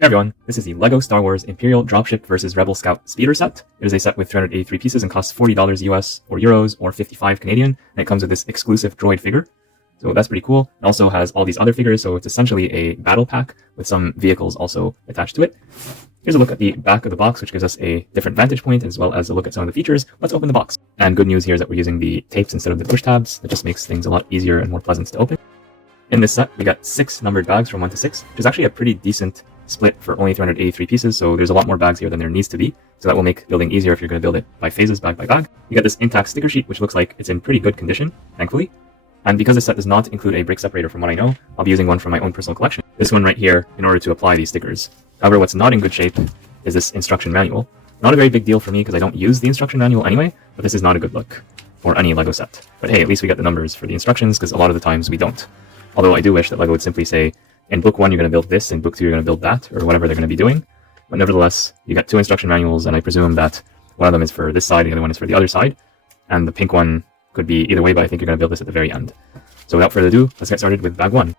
Hey everyone, this is the LEGO Star Wars Imperial Dropship vs Rebel Scout Speeder set. It is a set with 383 pieces and costs $40 US or Euros or 55 Canadian, and it comes with this exclusive droid figure. So that's pretty cool. It also has all these other figures, so it's essentially a battle pack with some vehicles also attached to it. Here's a look at the back of the box, which gives us a different vantage point as well as a look at some of the features. Let's open the box. And good news here is that we're using the tapes instead of the push tabs. That just makes things a lot easier and more pleasant to open. In this set, we got 6 numbered bags from 1 to 6, which is actually a pretty decent split for only 383 pieces, so there's a lot more bags here than there needs to be, so that will make building easier if you're going to build it by phases, bag by bag. You got this intact sticker sheet, which looks like it's in pretty good condition, thankfully. And because this set does not include a brick separator from what I know, I'll be using one from my own personal collection. This one right here, in order to apply these stickers. However, what's not in good shape is this instruction manual. Not a very big deal for me because I don't use the instruction manual anyway, but this is not a good look for any LEGO set. But hey, at least we got the numbers for the instructions, because a lot of the times we don't. Although I do wish that LEGO would simply say, in book 1 you're going to build this, in book 2 you're going to build that, or whatever they're going to be doing. But nevertheless, you got 2 instruction manuals, and I presume that one of them is for this side, the other one is for the other side. And the pink one could be either way, but I think you're going to build this at the very end. So without further ado, let's get started with bag 1.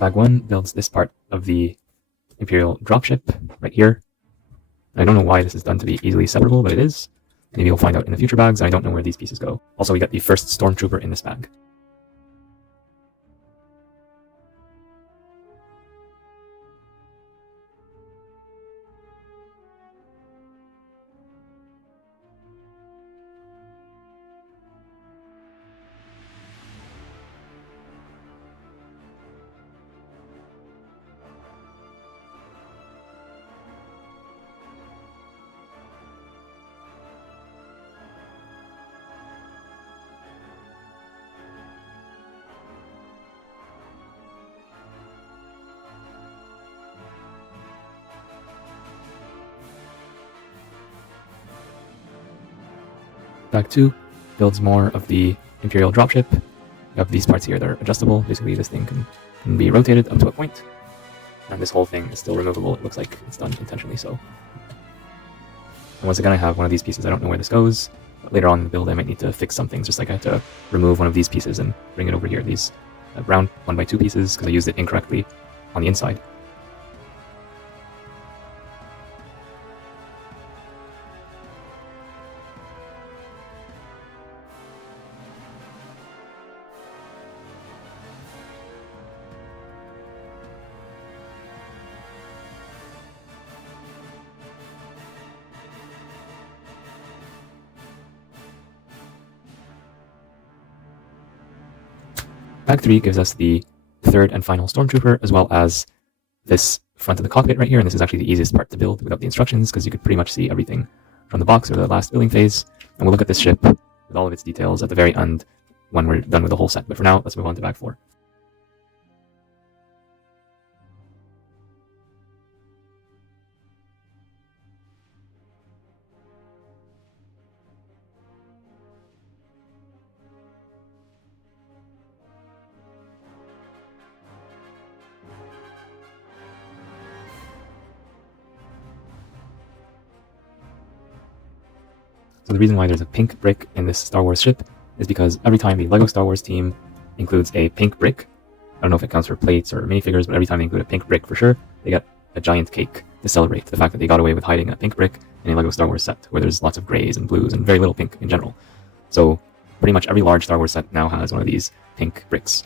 Bag 1 builds this part of the Imperial Dropship right here. I don't know why this is done to be easily separable, but it is. Maybe we'll find out in the future bags, and I don't know where these pieces go. Also, we got the first Stormtrooper in this bag. Bag 2 builds more of the Imperial Dropship. You have these parts here that are adjustable. Basically, this thing can be rotated up to a point. And this whole thing is still removable. It looks like it's done intentionally so. And once again, I have one of these pieces. I don't know where this goes. But later on in the build, I might need to fix some things. Just like I had to remove one of these pieces and bring it over here. These round 1x2 pieces, because I used it incorrectly on the inside. Bag 3 gives us the third and final Stormtrooper, as well as this front of the cockpit right here, and this is actually the easiest part to build without the instructions, because you could pretty much see everything from the box or the last building phase. And we'll look at this ship with all of its details at the very end when we're done with the whole set. But for now, let's move on to bag 4. So the reason why there's a pink brick in this Star Wars ship is because every time the LEGO Star Wars team includes a pink brick, I don't know if it counts for plates or minifigures, but every time they include a pink brick for sure, they get a giant cake to celebrate the fact that they got away with hiding a pink brick in a LEGO Star Wars set, where there's lots of grays and blues and very little pink in general. So pretty much every large Star Wars set now has one of these pink bricks.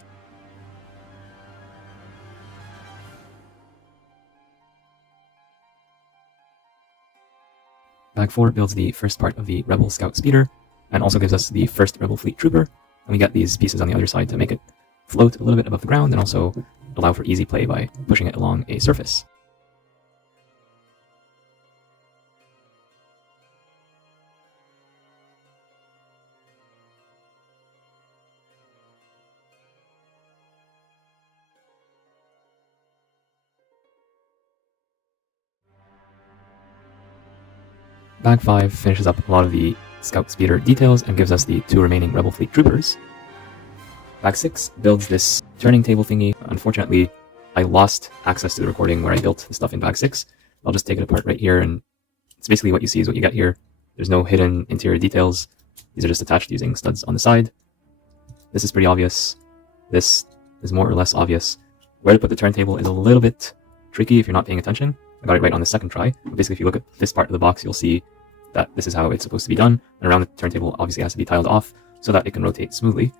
Bag 4 builds the first part of the Rebel Scout Speeder, and also gives us the first Rebel Fleet Trooper, and we get these pieces on the other side to make it float a little bit above the ground, and also allow for easy play by pushing it along a surface. Bag 5 finishes up a lot of the Scout Speeder details and gives us the 2 remaining Rebel Fleet Troopers. Bag 6 builds this turning table thingy. Unfortunately, I lost access to the recording where I built the stuff in Bag 6. I'll just take it apart right here, and it's basically what you see is what you get here. There's no hidden interior details. These are just attached using studs on the side. This is pretty obvious. This is more or less obvious. Where to put the turntable is a little bit tricky if you're not paying attention. I got it right on the second try. But basically, if you look at this part of the box, you'll see that this is how it's supposed to be done. And around the turntable obviously has to be tiled off so that it can rotate smoothly.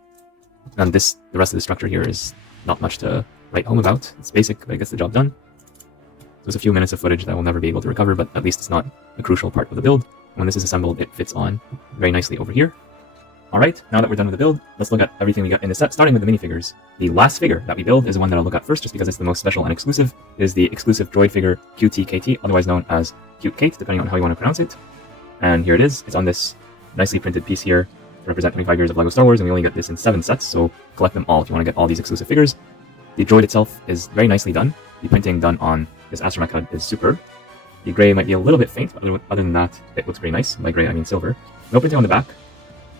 And the rest of the structure here is not much to write home about. It's basic, but it gets the job done. There's a few minutes of footage that we'll never be able to recover, but at least it's not a crucial part of the build. When this is assembled, it fits on very nicely over here. Alright, now that we're done with the build, let's look at everything we got in the set, starting with the minifigures. The last figure that we build is the one that I'll look at first, just because it's the most special and exclusive. It is the exclusive droid figure QTKT, otherwise known as Cute Kate, depending on how you want to pronounce it. And here it is. It's on this nicely printed piece here to represent 25 years of LEGO Star Wars, and we only get this in 7 sets, so collect them all if you want to get all these exclusive figures. The droid itself is very nicely done. The printing done on this astromech HUD is superb. The gray might be a little bit faint, but other than that, it looks pretty nice. By gray, I mean silver. No printing on the back,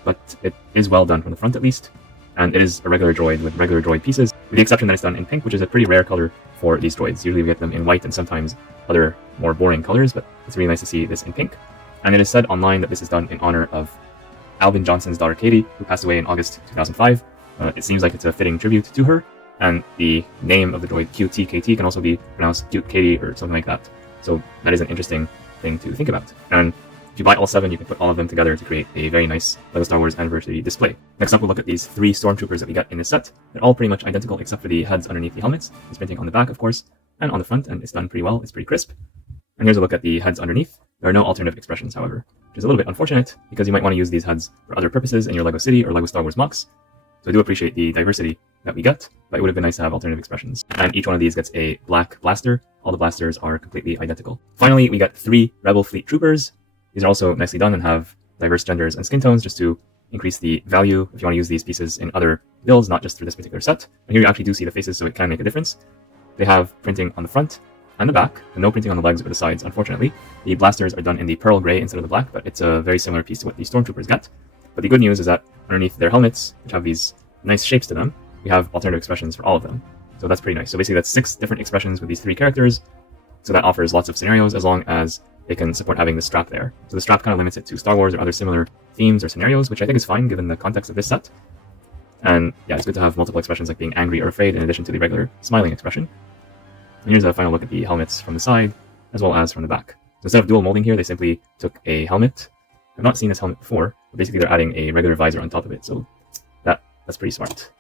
but it is well done from the front at least. And it is a regular droid with regular droid pieces, with the exception that it's done in pink, which is a pretty rare color for these droids. Usually we get them in white and sometimes other more boring colors, but it's really nice to see this in pink. And it is said online that this is done in honor of Albin Johnson's daughter Katie, who passed away in August 2005. It seems like it's a fitting tribute to her, and the name of the droid QTKT can also be pronounced Cute Katie or something like that. So that is an interesting thing to think about. And if you buy all 7, you can put all of them together to create a very nice LEGO Star Wars Anniversary display. Next up, we'll look at these 3 stormtroopers that we got in this set. They're all pretty much identical except for the heads underneath the helmets. There's printing on the back, of course, and on the front, and it's done pretty well. It's pretty crisp. And here's a look at the heads underneath. There are no alternative expressions, however, which is a little bit unfortunate because you might want to use these heads for other purposes in your LEGO City or LEGO Star Wars MOCs. So I do appreciate the diversity that we get, but it would have been nice to have alternative expressions. And each one of these gets a black blaster. All the blasters are completely identical. Finally, we got 3 Rebel Fleet Troopers. These are also nicely done and have diverse genders and skin tones just to increase the value if you want to use these pieces in other builds, not just for this particular set. And here you actually do see the faces, so it can make a difference. They have printing on the front and the back, and no printing on the legs or the sides, unfortunately. The blasters are done in the pearl gray instead of the black, but it's a very similar piece to what the stormtroopers get. But the good news is that underneath their helmets, which have these nice shapes to them, we have alternative expressions for all of them. So that's pretty nice. So basically that's 6 different expressions with these 3 characters. So that offers lots of scenarios as long as they can support having the strap there. So the strap kind of limits it to Star Wars or other similar themes or scenarios, which I think is fine given the context of this set. And yeah, it's good to have multiple expressions like being angry or afraid in addition to the regular smiling expression. And here's a final look at the helmets from the side as well as from the back. So instead of dual molding here, they simply took a helmet. I've not seen this helmet before, but basically they're adding a regular visor on top of it. So that's pretty smart.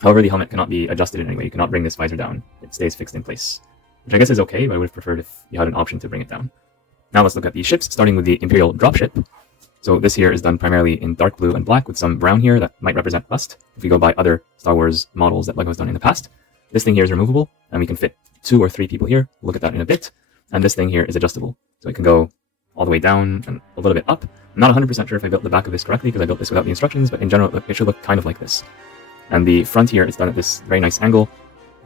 However, the helmet cannot be adjusted in any way. You cannot bring this visor down. It stays fixed in place, which I guess is okay, but I would have preferred if you had an option to bring it down. Now let's look at the ships, starting with the Imperial Dropship. So this here is done primarily in dark blue and black with some brown here that might represent rust. If we go by other Star Wars models that LEGO has done in the past, this thing here is removable, and we can fit 2 or 3 people here. We'll look at that in a bit. And this thing here is adjustable, so it can go all the way down and a little bit up. I'm not 100% sure if I built the back of this correctly because I built this without the instructions, but in general, it should look kind of like this. And the front here is done at this very nice angle,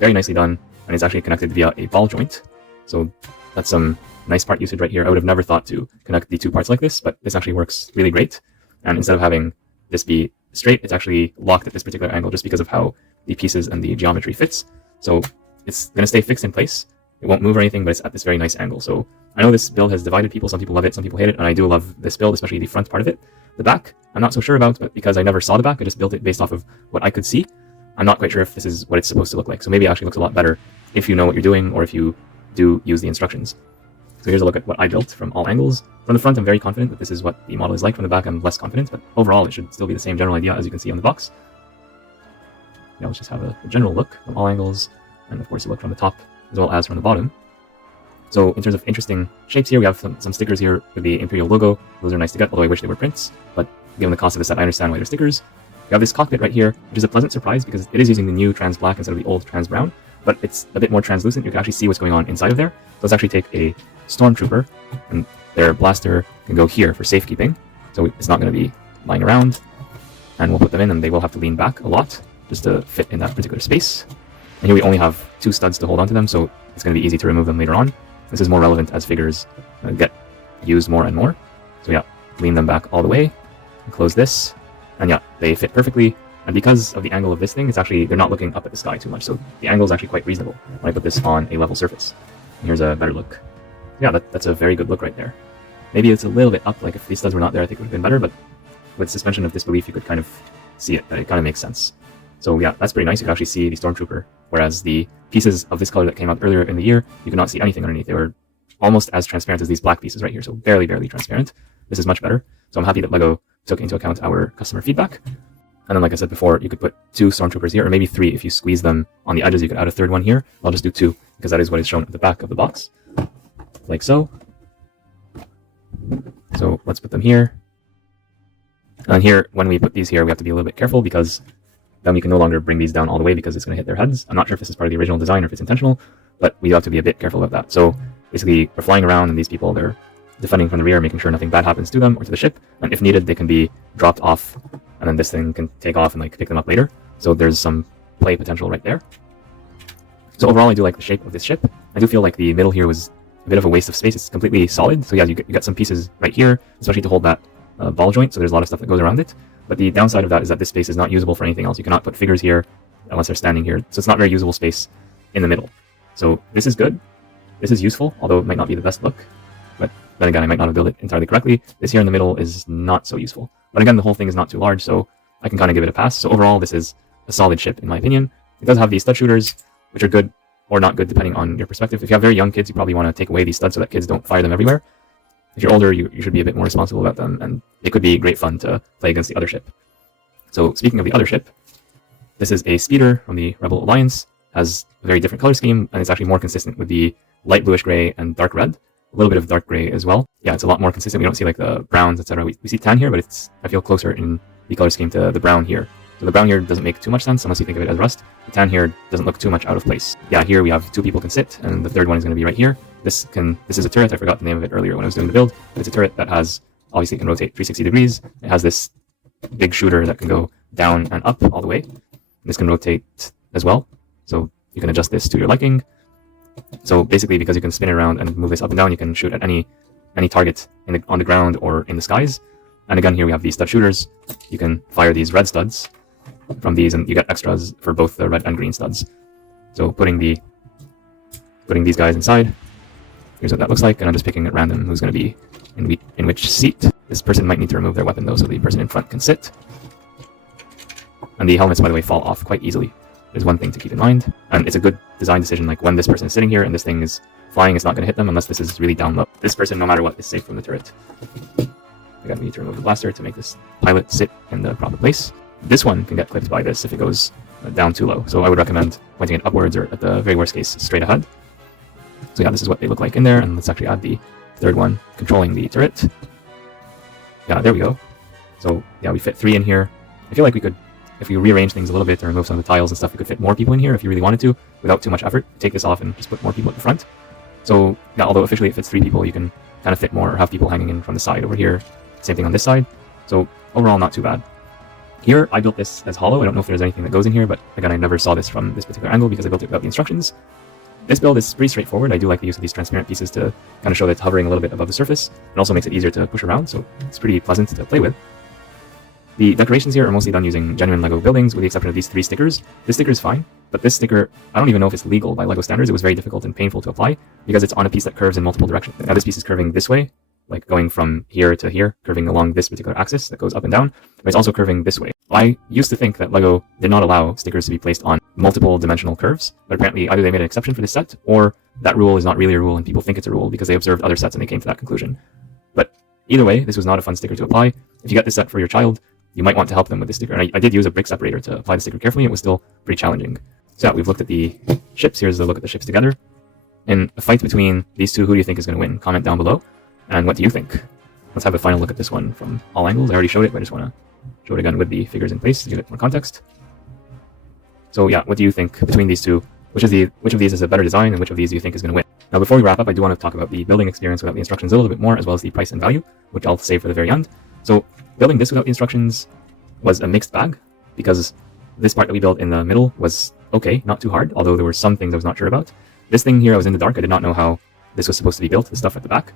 very nicely done, and it's actually connected via a ball joint. So that's some nice part usage right here. I would have never thought to connect the 2 parts like this, but this actually works really great. And instead of having this be straight, it's actually locked at this particular angle just because of how the pieces and the geometry fits. So it's going to stay fixed in place. It won't move or anything, but it's at this very nice angle. So I know this build has divided people. Some people love it, some people hate it, and I do love this build, especially the front part of it. The back, I'm not so sure about, but because I never saw the back, I just built it based off of what I could see. I'm not quite sure if this is what it's supposed to look like. So maybe it actually looks a lot better if you know what you're doing or if you do use the instructions. So here's a look at what I built from all angles. From the front, I'm very confident that this is what the model is like. From the back, I'm less confident, but overall, it should still be the same general idea as you can see on the box. Now let's just have a general look from all angles, and of course a look from the top as well as from the bottom. So in terms of interesting shapes here, we have some stickers here with the Imperial logo. Those are nice to get, although I wish they were prints, but given the cost of the set, I understand why they're stickers. We have this cockpit right here, which is a pleasant surprise because it is using the new trans black instead of the old trans brown, but it's a bit more translucent. You can actually see what's going on inside of there. So let's actually take a stormtrooper, and their blaster can go here for safekeeping. So it's not going to be lying around, and we'll put them in, and they will have to lean back a lot just to fit in that particular space. And here we only have 2 studs to hold onto them, so it's going to be easy to remove them later on. This is more relevant as figures get used more and more. So yeah, lean them back all the way, and close this, and yeah, they fit perfectly. And because of the angle of this thing, it's actually, they're not looking up at the sky too much, so the angle is actually quite reasonable when I put this on a level surface. And here's a better look. Yeah, that's a very good look right there. Maybe it's a little bit up, like if these studs were not there, I think it would have been better, but with suspension of disbelief, you could kind of see it, that it kind of makes sense. So yeah, that's pretty nice. You can actually see the Stormtrooper, whereas the pieces of this color that came out earlier in the year, you could not see anything underneath. They were almost as transparent as these black pieces right here, so barely transparent. This is much better. So I'm happy that LEGO took into account our customer feedback. And then, like I said before, you could put 2 Stormtroopers here, or maybe 3 if you squeeze them on the edges. You could add a third one here. I'll just do 2, because that is what is shown at the back of the box, like so. So let's put them here. And here, when we put these here, we have to be a little bit careful, because then we can no longer bring these down all the way because it's going to hit their heads. I'm not sure if this is part of the original design or if it's intentional, but we have to be a bit careful about that. So basically, we're flying around, and these people, they're defending from the rear, making sure nothing bad happens to them or to the ship. And if needed, they can be dropped off, and then this thing can take off and like pick them up later. So there's some play potential right there. So overall, I do like the shape of this ship. I do feel like the middle here was a bit of a waste of space. It's completely solid. So yeah, you got some pieces right here, especially to hold that ball joint. So there's a lot of stuff that goes around it. But the downside of that is that this space is not usable for anything else. You cannot put figures here unless they're standing here. So it's not very usable space in the middle. So this is good. This is useful, although it might not be the best look. But then again, I might not have built it entirely correctly. This here in the middle is not so useful. But again, the whole thing is not too large, so I can kind of give it a pass. So overall, this is a solid ship, in my opinion. It does have these stud shooters, which are good or not good, depending on your perspective. If you have very young kids, you probably want to take away these studs so that kids don't fire them everywhere. If you're older, you should be a bit more responsible about them, and it could be great fun to play against the other ship. So speaking of the other ship, this is a speeder from the Rebel Alliance. Has a very different color scheme, and it's actually more consistent with the light bluish gray and dark red. A little bit of dark gray as well. Yeah, it's a lot more consistent. We don't see like the browns, etc. We see tan here, but it's, I feel, closer in the color scheme to the brown here. So the brown here doesn't make too much sense unless you think of it as rust. The tan here doesn't look too much out of place. Yeah, here we have 2 people can sit, and the third one is going to be right here. This is a turret. I forgot the name of it earlier when I was doing the build, but it's a turret that has, obviously it can rotate 360 degrees. It has this big shooter that can go down and up all the way. This can rotate as well, so you can adjust this to your liking. So basically, because you can spin it around and move this up and down, you can shoot at any target on the ground or in the skies. And again, here we have these stud shooters. You can fire these red studs from these, and you get extras for both the red and green studs. So putting these guys inside, here's what that looks like. And I'm just picking at random who's going to be in which seat. This person might need to remove their weapon though, so the person in front can sit. And the helmets, by the way, fall off quite easily. Is one thing to keep in mind, and it's a good design decision. Like when this person is sitting here and this thing is flying, it's not going to hit them unless this is really down low. This person, no matter what, is safe from the turret. Again, we need to remove the blaster to make this pilot sit in the proper place. This one can get clipped by this if it goes down too low, so I would recommend pointing it upwards, or at the very worst case, straight ahead. So yeah, this is what they look like in there, and let's actually add the third one controlling the turret. Yeah, there we go. So yeah, we fit 3 in here. I feel like we could, if we rearrange things a little bit or remove some of the tiles and stuff, we could fit more people in here if you really wanted to, without too much effort. Take this off and just put more people at the front. So yeah, although officially it fits 3 people, you can kind of fit more, or have people hanging in from the side over here. Same thing on this side. So overall, not too bad. Here, I built this as hollow. I don't know if there's anything that goes in here, but again, I never saw this from this particular angle because I built it without the instructions. This build is pretty straightforward. I do like the use of these transparent pieces to kind of show that it's hovering a little bit above the surface. It also makes it easier to push around, so it's pretty pleasant to play with. The decorations here are mostly done using genuine LEGO buildings, with the exception of these 3 stickers. This sticker is fine, but this sticker, I don't even know if it's legal by LEGO standards. It was very difficult and painful to apply because it's on a piece that curves in multiple directions. Now this piece is curving this way, like going from here to here, curving along this particular axis that goes up and down, but it's also curving this way. I used to think that LEGO did not allow stickers to be placed on multiple dimensional curves, but apparently either they made an exception for this set, or that rule is not really a rule and people think it's a rule because they observed other sets and they came to that conclusion. But either way, this was not a fun sticker to apply. If you get this set for your child, you might want to help them with this sticker. And I did use a brick separator to apply the sticker carefully. It was still pretty challenging. So yeah, we've looked at the ships. Here's a look at the ships together. In a fight between these 2, who do you think is going to win? Comment down below. And what do you think? Let's have a final look at this one from all angles. I already showed it, but I just want to show it again with the figures in place to give it more context. So yeah, what do you think between these 2? Which of these is a better design, and which of these do you think is going to win? Now, before we wrap up, I do want to talk about the building experience without the instructions a little bit more, as well as the price and value, which I'll save for the very end. So building this without the instructions was a mixed bag, because this part that we built in the middle was okay, not too hard, although there were some things I was not sure about. This thing here, I was in the dark. I did not know how this was supposed to be built, the stuff at the back.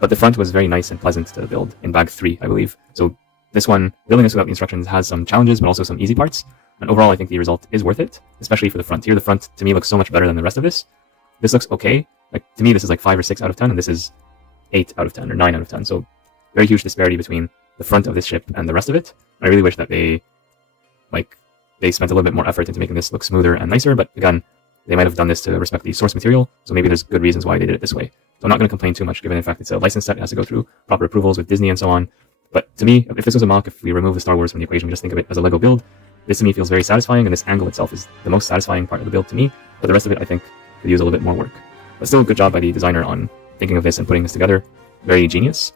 but the front was very nice and pleasant to build in bag 3, I believe. So this one, building this without the instructions, has some challenges, but also some easy parts. And overall, I think the result is worth it, especially for the front. Here, the front, to me, looks so much better than the rest of this. This looks okay. Like, to me, this is like 5 or 6 out of 10, and this is 8 out of 10, or 9 out of 10. So very huge disparity between the front of this ship and the rest of it. I really wish that they spent a little bit more effort into making this look smoother and nicer, but again, they might have done this to respect the source material, so maybe there's good reasons why they did it this way. So I'm not going to complain too much, given the fact it's a licensed set, it has to go through proper approvals with Disney and so on. But to me, if this was a mock, if we remove the Star Wars from the equation, we just think of it as a Lego build, this to me feels very satisfying, and this angle itself is the most satisfying part of the build to me, but the rest of it I think could use a little bit more work. But still a good job by the designer on thinking of this and putting this together. Very genius.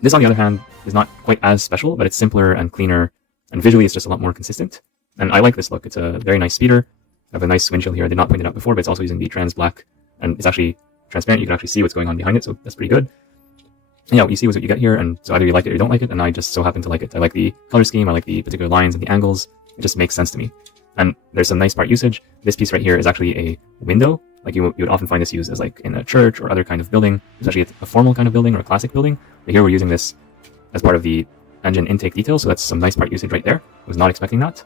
This, on the other hand, is not quite as special, but it's simpler and cleaner, and visually it's just a lot more consistent. And I like this look. It's a very nice speeder. I have a nice windshield here. I did not point it out before, but it's also using the trans black, and it's actually transparent. You can actually see what's going on behind it, so that's pretty good. And yeah, what you see is what you get here, and so either you like it or you don't like it, and I just so happen to like it. I like the color scheme, I like the particular lines and the angles. It just makes sense to me. And there's some nice part usage. This piece right here is actually a window. Like you would often find this used as like in a church or other kind of building, especially a formal kind of building or a classic building. But here we're using this as part of the engine intake detail, so that's some nice part usage right there. I was not expecting that.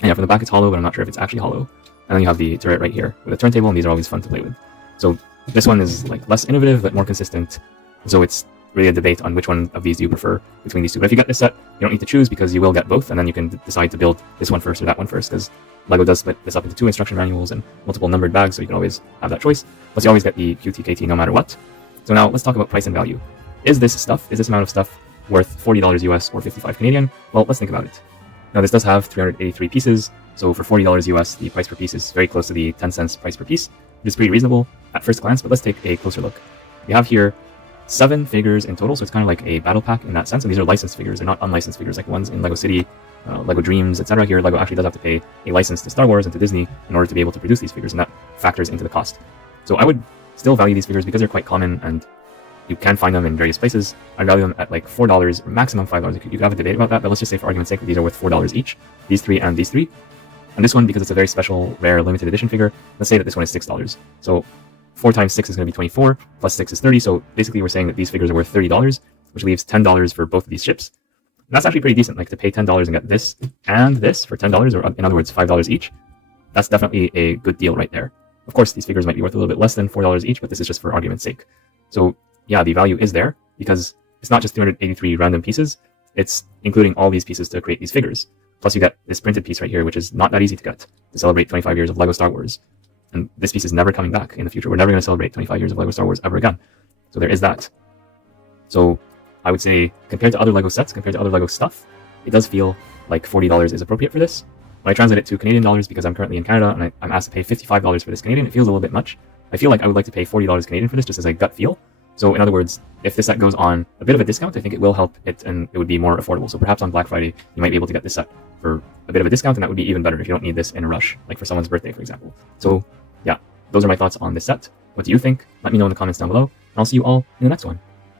And yeah, from the back it's hollow, but I'm not sure if it's actually hollow. And then you have the turret right here with a turntable, and these are always fun to play with. So this one is like less innovative, but more consistent. So it's really a debate on which one of these do you prefer between these two. But if you get this set, you don't need to choose, because you will get both, and then you can decide to build this one first or that one first, because LEGO does split this up into 2 instruction manuals and multiple numbered bags, so you can always have that choice. Plus you always get the QTKT no matter what. So now let's talk about price and value. Is this amount of stuff worth $40 US or 55 Canadian? Well, let's think about it. Now this does have 383 pieces, so for $40 US, the price per piece is very close to the 10 cents price per piece, which is pretty reasonable at first glance, but let's take a closer look. We have here 7 figures in total, so it's kind of like a battle pack in that sense, and these are licensed figures, they're not unlicensed figures like ones in LEGO City, LEGO Dreams, etc. Here, LEGO actually does have to pay a license to Star Wars and to Disney in order to be able to produce these figures, and that factors into the cost. So I would still value these figures because they're quite common, and you can find them in various places. I value them at like $4 or maximum $5. You could have a debate about that, but let's just say for argument's sake that these are worth $4 each. These 3 and these 3. And this one, because it's a very special, rare, limited edition figure, let's say that this one is $6. So 4 times 6 is going to be 24, plus 6 is 30, so basically we're saying that these figures are worth $30, which leaves $10 for both of these ships. And that's actually pretty decent, like to pay $10 and get this and this for $10, or in other words, $5 each. That's definitely a good deal right there. Of course, these figures might be worth a little bit less than $4 each, but this is just for argument's sake. So yeah, the value is there, because it's not just 383 random pieces, it's including all these pieces to create these figures. Plus you get this printed piece right here, which is not that easy to get, to celebrate 25 years of LEGO Star Wars. And this piece is never coming back in the future. We're never going to celebrate 25 years of LEGO Star Wars ever again. So there is that. So I would say, compared to other LEGO sets, compared to other LEGO stuff, it does feel like $40 is appropriate for this. When I translate it to Canadian dollars, because I'm currently in Canada and I'm asked to pay $55 for this Canadian, it feels a little bit much. I feel like I would like to pay $40 Canadian for this, just as a gut feel. So in other words, if this set goes on a bit of a discount, I think it will help it, and it would be more affordable. So perhaps on Black Friday, you might be able to get this set for a bit of a discount, and that would be even better if you don't need this in a rush, like for someone's birthday, for example. So yeah, those are my thoughts on this set. What do you think? Let me know in the comments down below, and I'll see you all in the next one.